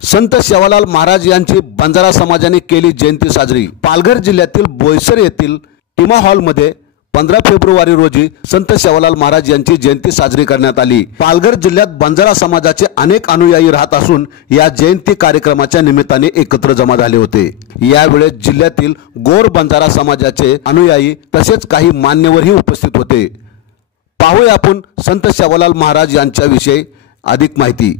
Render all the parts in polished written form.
संत सेवालाल महाराज यांची बंजारा समाजाने केली जयंती साजरी। पालघर जिल्ह्यातील बोईसर येथील टीमा हॉलमध्ये 15 फेब्रुवारी रोजी संत सेवालाल महाराज यांची जयंती साजरी करण्यात आली। पालघर जिल्ह्यात बंजारा समाजाचे अनेक अनुयायी राहत असून या जयंती कार्यक्रमाच्या निमित्ताने एकत्र जमा झाले होते। यावेळी जिल्ह्यातील गोर बंजारा समाजाचे अनुयायी तसेच काही मान्यवरही उपस्थित होते। पाहूया आपण संत सेवालाल महाराज यांच्याविषयी अधिक माहिती।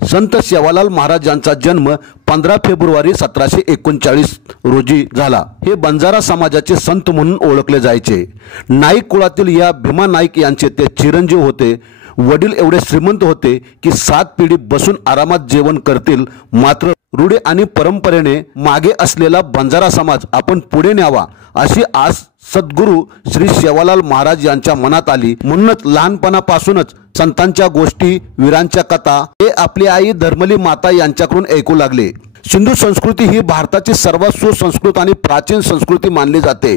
संत सेवालाल महाराज यांचा जन्म 15 फेब्रुवारी 1739 रोजी झाला। हे बंजारा समाजाचे संत म्हणून ओळखले जायचे। नाईक कुळातील या भीमा नाईक यांचे ते चिरंजीव होते। वडील एवढे श्रीमंत होते की 7 पिढी बसून आरामात जेवण करतील, मात्र रूढी आणि परंपरेने मागे असलेला बंजारा समाज आपण पुढे न्यावा अशी आस सद्गुरू श्री सेवालाल महाराज यांच्या मनात आली। म्हणूनच लहानपणापासूनच संतांच्या गोष्टी, वीरांच्या कथा हे आपली आई धर्मली माता यांच्याकडून ऐकू लागले। सिंधू संस्कृती ही भारताची सर्वात सुसंस्कृत आणि प्राचीन संस्कृती मानली जाते।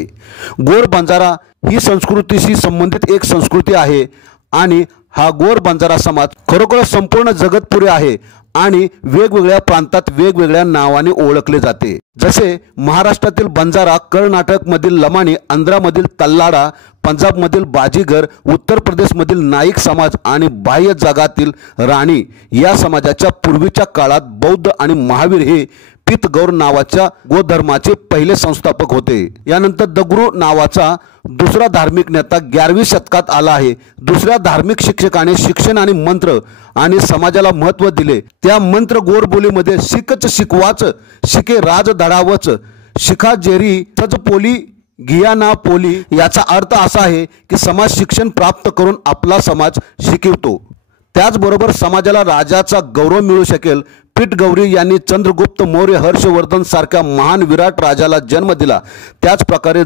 गोर बंजारा ही संस्कृतीशी संबंधित एक संस्कृती आहे आणि हा गोर बंजारा समाज खरोखर संपूर्ण जगतपुरे आहे आणि वेगवेगळ्या प्रांतात वेगवेगळ्या नावाने ओळखले जाते। जसे महाराष्ट्रातील बंजारा, कर्नाटक मधील लमाणी, आंध्रामधील तल्लाडा, पंजाब मधील बाजीगर, उत्तर प्रदेश मधील नाईक समाज आणि बाह्य जगातील राणी या समाजाच्या पूर्वीच्या काळात बौद्ध आणि महावीर हे पितगौर नावाच्या गोधर्माचे पहिले संस्थापक होते। यानंतर दगरू नावाचा दुसरा धार्मिक नेता 11वी शतकात आला आहे। दुसऱ्या धार्मिक शिक्षकाने शिक्षण आणि मंत्र आणि समाजाला महत्त्व दिले। त्या मंत्र गोर बोलीमध्ये शिकच शिकवाच, शिके राज धडावच, शिखा जेरी सज पोली घिया ना पोली याचा अर्थ असा आहे की समाज शिक्षण प्राप्त करून आपला समाज शिकवतो, त्याचबरोबर समाजाला राजाचा गौरव मिळू शकेल। पीठगौरी यांनी चंद्रगुप्त मौर्य, हर्षवर्धन सारख्या महान विराट राजाला जन्म दिला। त्याच प्रकारे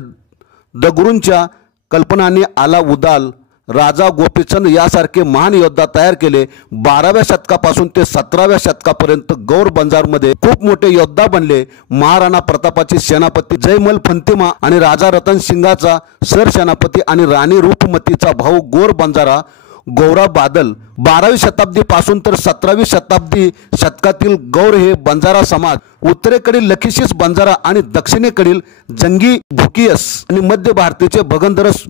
दगरूंच्या कल्पनांनी आला उदाल, राजा गोपीचंद यासारखे महान योद्धा तयार केले। 12व्या शतकापासून ते 17व्या शतकापर्यंत गौर बंजारमध्ये खूप मोठे योद्धा बनले। महाराणा प्रतापाची सेनापती जयमल फंतिमा आणि राजा रतन सिंगाचा सरसेनापती आणि राणी रूपमतीचा भाऊ गोर बंजारा गौरा बादल। 12वी शताब्दीपासून तर 17वी शतकातील गौर हे बंजारा समाज उत्तरेकडील लखीशीस बंजारा आणि दक्षिणेकडील जंगी भुकियस आणि मध्य भारताचे भगंदरस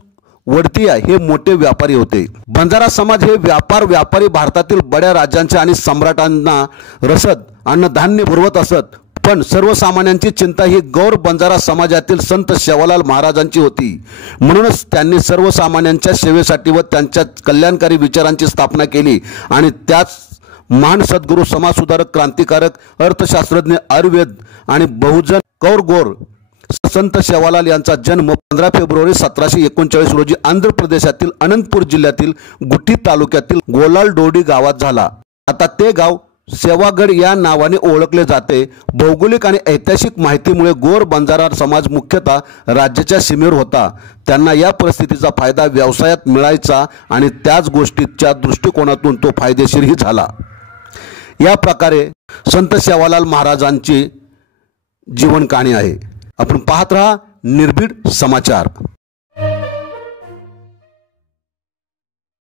वडतिया हे मोठे व्यापारी होते। बंजारा समाज हे व्यापारी भारतातील बड्या राज्यांच्या आणि सम्राटांना रसद अन्नधान्य पुरवत असत, पण सर्वसामान्यांची चिंता ही गौर बंजारा समाजातील संत सेवालाल महाराजांची होती। म्हणूनच त्यांनी सर्वसामान्यांच्या सेवेसाठी व त्यांच्या कल्याणकारी विचारांची स्थापना केली आणि त्याच महान सद्गुरू, समाजसुधारक, क्रांतिकारक, अर्थशास्त्रज्ञ, आयुर्वेद आणि बहुजन कौर गोर संत सेवालाल यांचा जन्म 15 फेब्रुवारी 1739 रोजी आंध्र प्रदेशातील अनंतपूर जिल्ह्यातील गुट्टी तालुक्यातील गोलालडोडी गावात झाला। आता ते गाव सेवागड या नावाने ओळखले जाते। भौगोलिक आणि ऐतिहासिक माहितीमुळे गोर बंजारा समाज मुख्यतः राज्याच्या सीमेवर होता। त्यांना या परिस्थितीचा फायदा व्यवसायात मिळायचा आणि त्याच गोष्टीच्या दृष्टिकोनातून तो फायदेशीरही झाला। या प्रकारे संत सेवालाल महाराजांची जीवन कहाणी आहे। आपण पाहत रहा निर्भीड समाचार।